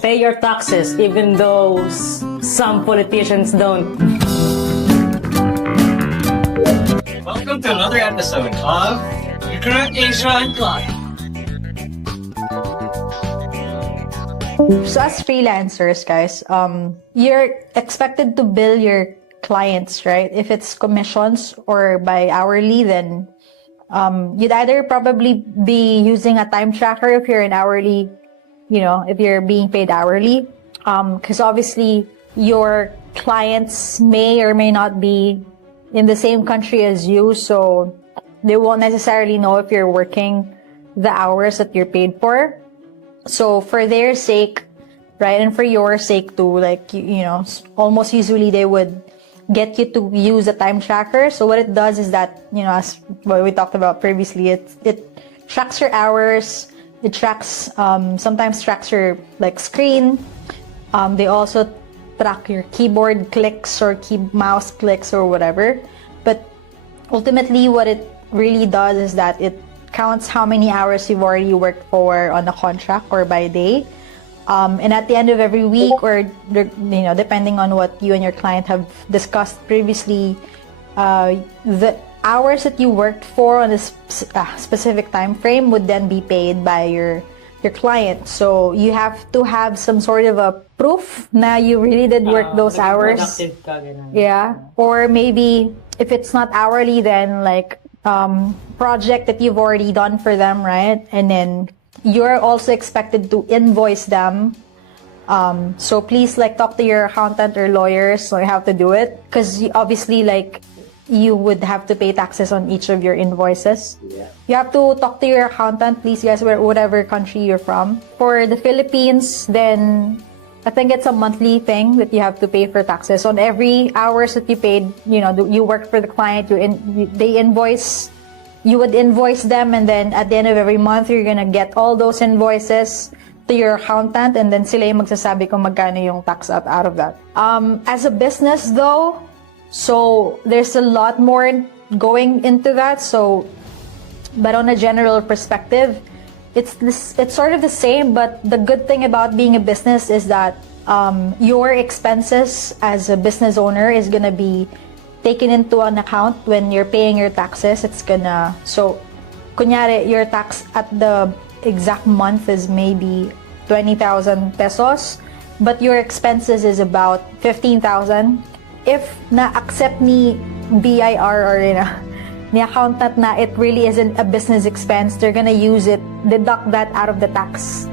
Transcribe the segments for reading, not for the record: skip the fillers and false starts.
Pay your taxes even though some politicians don't. Welcome to another episode of Rcruit Uncut. So as freelancers, guys, you're expected to bill your clients, right? If it's commissions or by hourly, then you'd either probably be using a time tracker if you're an hourly, if you're being paid hourly. Because obviously your clients may or may not be in the same country as you, so they won't necessarily know if you're working the hours that you're paid for. So for their sake, right, and for your sake too, like, almost usually they would get you to use a time tracker. So what it does is that, as what we talked about previously, it tracks your hours, it tracks, sometimes tracks your screen. They also track your keyboard clicks or mouse clicks or whatever. But ultimately what it really does is that it counts how many hours you've already worked for on a contract or by day. And at the end of every week, or depending on what you and your client have discussed previously, the hours that you worked for on this specific time frame would then be paid by your client. So you have to have some sort of a proof na you really did work those hours. Productive ka, ganun. Yeah. Or maybe if it's not hourly, then project that you've already done for them, right? And then you're also expected to invoice them. So please talk to your accountant or lawyers so you have to do it. Because obviously you would have to pay taxes on each of your invoices. Yeah. You have to talk to your accountant, please guys, whatever country you're from. For the Philippines, then I think it's a monthly thing that you have to pay for taxes. On every hours that you paid, you worked for the client, they invoice, you would invoice them, and then at the end of every month, you're gonna get all those invoices to your accountant, and then sila yung magsasabi kung magkano yung tax out of that. As a business though, so there's a lot more going into that. So, but on a general perspective, it's sort of the same, but the good thing about being a business is that your expenses as a business owner is gonna be taken into an account when you're paying your taxes. So kunyari, your tax at the exact month is maybe 20,000 pesos, but your expenses is about 15,000. If na-accept ni BIR or ni accountant na it really isn't a business expense, they're gonna use it, deduct that out of the tax.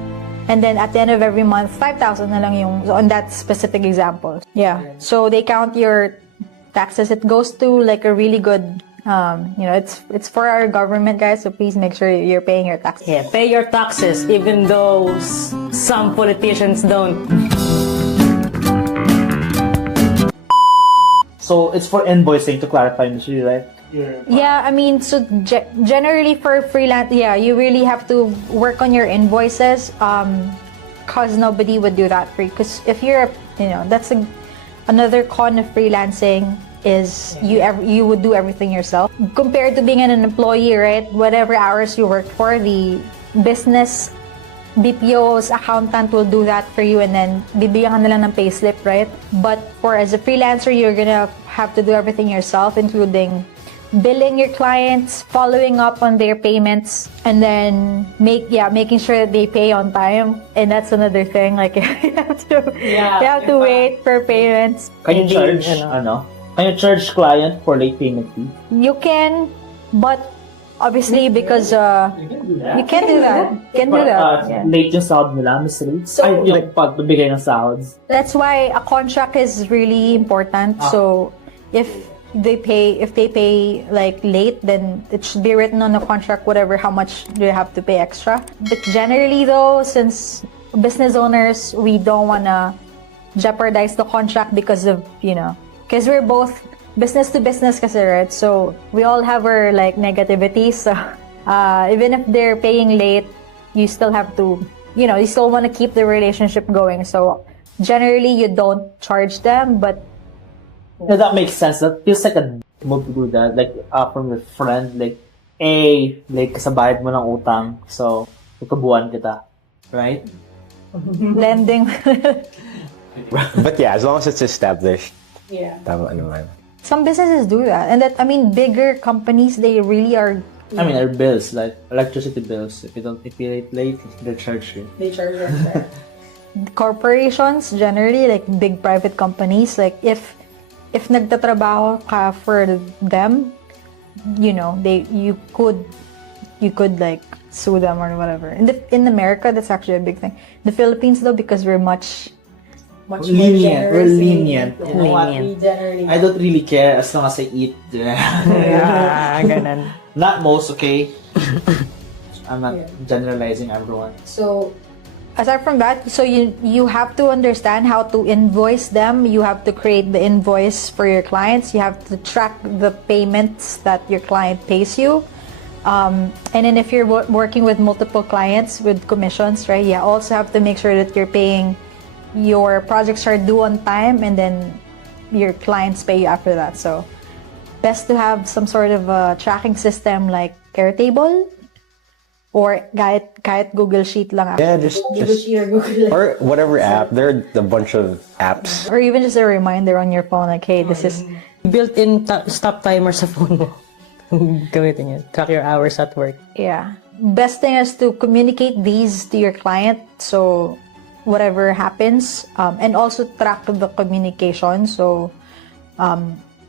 And then at the end of every month, 5,000 na lang yung, on that specific example. Yeah. So they count your taxes. It goes to a really good, it's for our government, guys, so please make sure you're paying your taxes. Yeah, pay your taxes even though some politicians don't. So it's for invoicing, to clarify, Ms. Lee, right? Yeah, I mean, so generally for freelance, yeah, you really have to work on your invoices, cause nobody would do that for you. Because if you're, that's another con of freelancing is you would do everything yourself. Compared to being an employee, right? Whatever hours you work for, the business BPO's accountant will do that for you, and then bibigyan ka nila ng payslip, right? But as a freelancer, you're gonna have to do everything yourself, including billing your clients, following up on their payments, and then making sure that they pay on time. And that's another thing. You have to wait for payments. Can you charge, can you charge client for late payment fee? You can, but obviously because you can't do that. Can't do that. Yeah. Late yung sahod nila, Ms. Lee? Yung pagbibigay ng sahods. That's why a contract is really important. So if they pay late, then it should be written on the contract how much do you have to pay extra. But generally though, since business owners, we don't wanna jeopardize the contract because of because we're both business to business kasi, right? So we all have our negativities. So even if they're paying late, you still have to, you still want to keep the relationship going. So generally you don't charge them, but That makes sense. That feels like a move to do that. From your friend, kasabayad mo ng utang. So, tutubuan kita. Right? lending. But yeah, as long as it's established. Yeah. Tama naman. Some businesses do that, and that, I mean, bigger companies, they really are. I mean, our bills, like electricity bills, if you pay it late, they charge you. They charge us. Corporations generally, like big private companies, like if nagtatrabaho ka for them, you know, you could like sue them or whatever. In America, that's actually a big thing. The Philippines though, because we're much Lenient. We're lenient. You know what? We generally I don't really care as long as I eat. yeah, ganun. Not most, okay? I'm not generalizing everyone. So Aside from that, so you have to understand how to invoice them. You have to create the invoice for your clients. You have to track the payments that your client pays you. And then if you're working with multiple clients with commissions, right? You also have to make sure that you're paying, your projects are due on time, and then your clients pay you after that. So best to have some sort of a tracking system like Airtable. Or kahit Google Sheet lang. Yeah, just or whatever app. There are a bunch of apps. Or even just a reminder on your phone, like, hey, this is... built-in stop timer sa phone mo. Gamitin yun. Track your hours at work. Yeah. Best thing is to communicate these to your client, so whatever happens, and also track the communication. So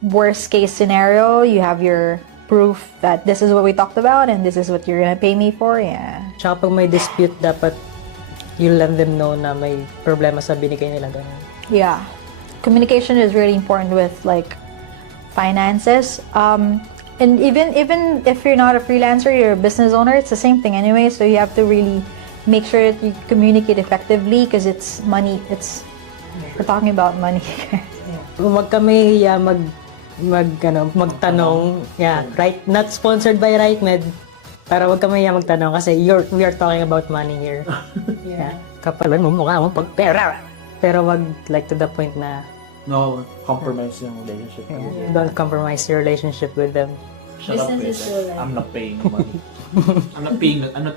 worst case scenario, you have your proof that this is what we talked about and this is what you're gonna pay me for. Yeah. Tsaka pag may dispute, dapat you let them know na may problema sa binigay nila. Ganun. Yeah. Communication is really important with like finances. And even if you're not a freelancer, you're a business owner, it's the same thing anyway. So you have to really make sure that you communicate effectively because it's money. We're talking about money. Huwag kami magtanong. Yeah, right? Not sponsored by RightMed. Pero huwag kami magtanong kasi we are talking about money here. Yeah. Kapalan mo mukha mo pag pera. Pero wag like to the point na No, compromise yung relationship. don't compromise your relationship with them. Shut up, I'm not paying money. I'm not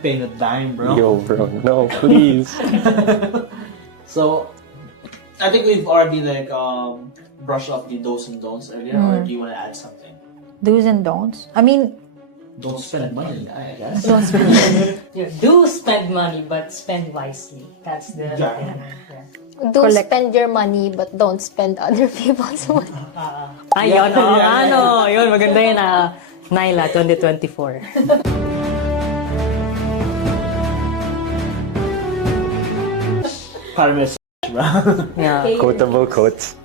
paying a dime, bro. Yo, bro, no, please. So, I think we've already like brushed off the do's and don'ts earlier, or do you want to add something? Do's and don'ts. I mean, Don't spend money, I guess. don't spend money. Do spend money but spend wisely. That's the Yeah. Do spend your money, but don't spend other people's money. Ayun, yun, maganda yun Naila, 2024. Para message, bro. Yeah. Quotable quotes.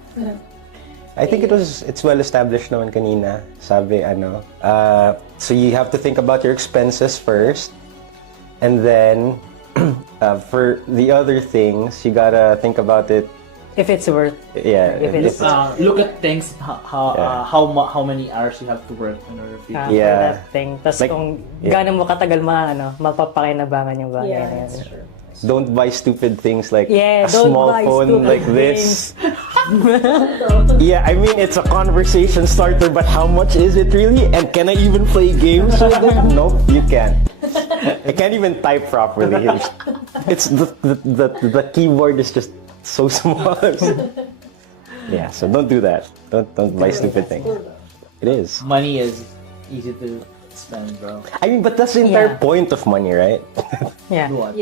I think it's well established naman kanina. Sabi so you have to think about your expenses first, and then for the other things you gotta think about it. If it's worth. Yeah. If it's Look at things how many hours you have to work in order for you to for Yeah. that thing. Tapos Like, kung yeah. gaano mo katagal mapapakinabangan yung bagay na yun. Don't buy stupid things like Yeah, a don't small buy phone stupid like this. Yeah, I mean it's a conversation starter, but how much is it really? And can I even play games with it? Nope, you can't. I can't even type properly. It's the keyboard is just so small. Yeah, so don't do that. Don't buy stupid things. It is. Money is easy to spend, bro. I mean, but that's the entire Yeah. point of money, right? Yeah. Do what?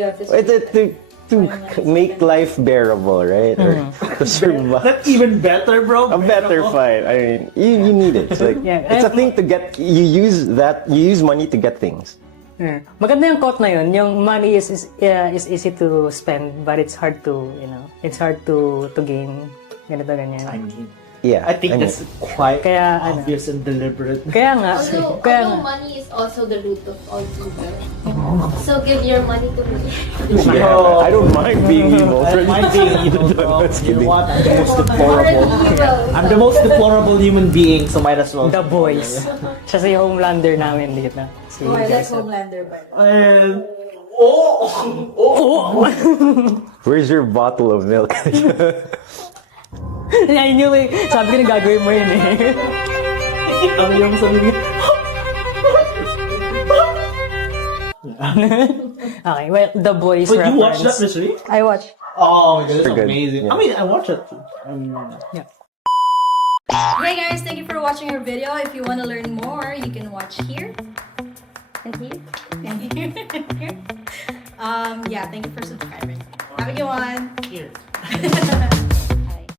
To make life bearable, right? Or to survive. That's even better, bro. A better fight. I mean, you need it. It's like Yeah, it's a thing to get. You use money to get things. Yeah. Maganda yung quote na yun. Yung money is easy to spend, but it's hard to, it's hard to gain. Ganito, ganyan. I mean, Yeah, I think mean, that's quite Kaya, obvious and deliberate. Kaya nga. Although money is also the root of all evil. So give your money to me. yeah, I don't mind being evil. I might be evil, bro. Just You kidding. know what? I'm the most Or deplorable. evil. I'm the most deplorable human being, so might as well. The Boys. Siya si Homelander namin dito. Si Joseph. Homelander, by And Where's your bottle of milk? I knew sabi ko na gagawin mo yun eh. ano yung sabi niya? Okay, well, The Boys Wait, you watched that, reference. Miss Lee? I watched. Oh my god, that's Pretty good, amazing. yeah. I mean, I watched it too. Hey guys, thank you for watching our video. If you want to learn more, you can watch here and here and here and here. Yeah, thank you for subscribing. Have a good one. Here.